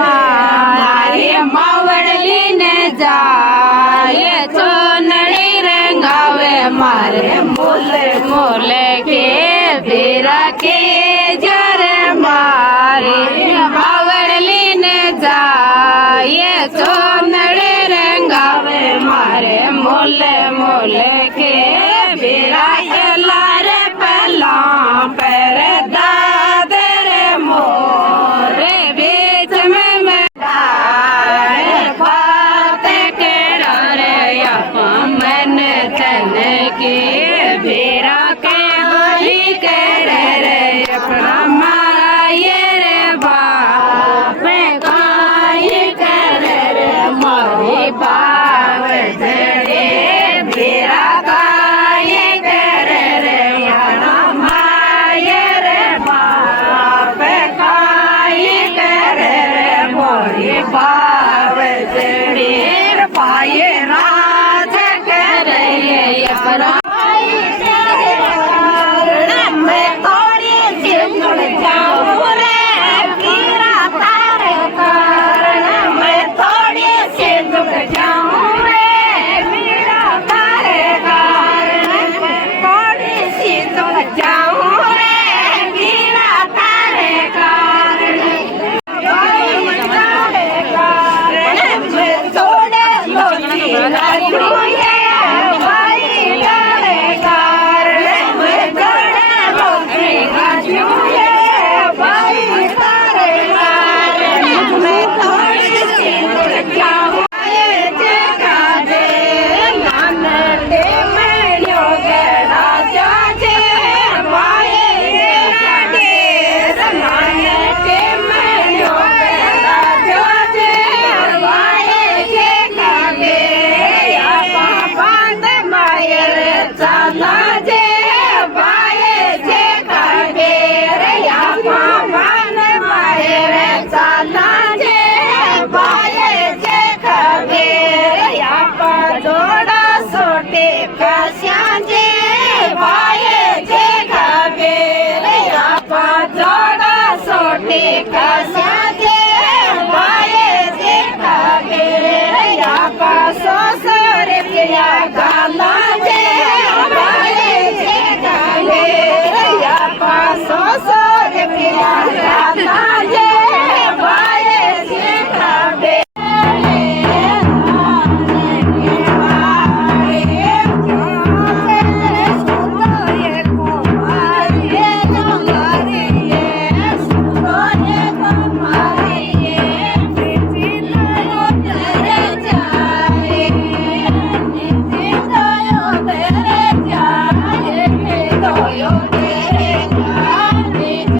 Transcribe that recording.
મારે માવડલીને જાય ચોનડી રંગાવે મારે મોલે મોલે કે ભેરા કે જરે મારે માવડલીને જાય ચોનડી રંગાવે મારે મોલે મોલે કે ભેરા લારે પહેલા પરદા દરે મોરે बीच में मैं बात कर रे अपन चन के भेरा के बोली कर रे अपना माये रे बाप काय कर रे मोरी बाप जड़े भेरा काय कर रे अपना माये रे बाप काय कर रे मोरी बाप जड़े पाये राज कर रे अपना मैं थोड़ी सी मुड़ जाऊं रे कीरा तारे कारण मैं थोड़ी सी झुक जाऊं रे कीरा तारे कारण थोड़ी सी झुक जाऊं रे कीरा तारे कारण मैं थोड़े लोटी राजू ये भाई तारे कारण मैं थोड़े लोटी राजू ये भाई तारे कारण मैं थोड़ी सी झुक जाऊं ये जगा दे मन दे मैं योगड़ा जाजे भाई जगा दे मन दे मैं योगड़ा जाजे भाई जगा दे या पापा दे मायर चला जे भाई जगा दे या पापा दे मायर चला जे भाई जगा दे या पा जोड़ा सोटे काश्या जे भाई जगा दे या पा जोड़ा सोटे काश्या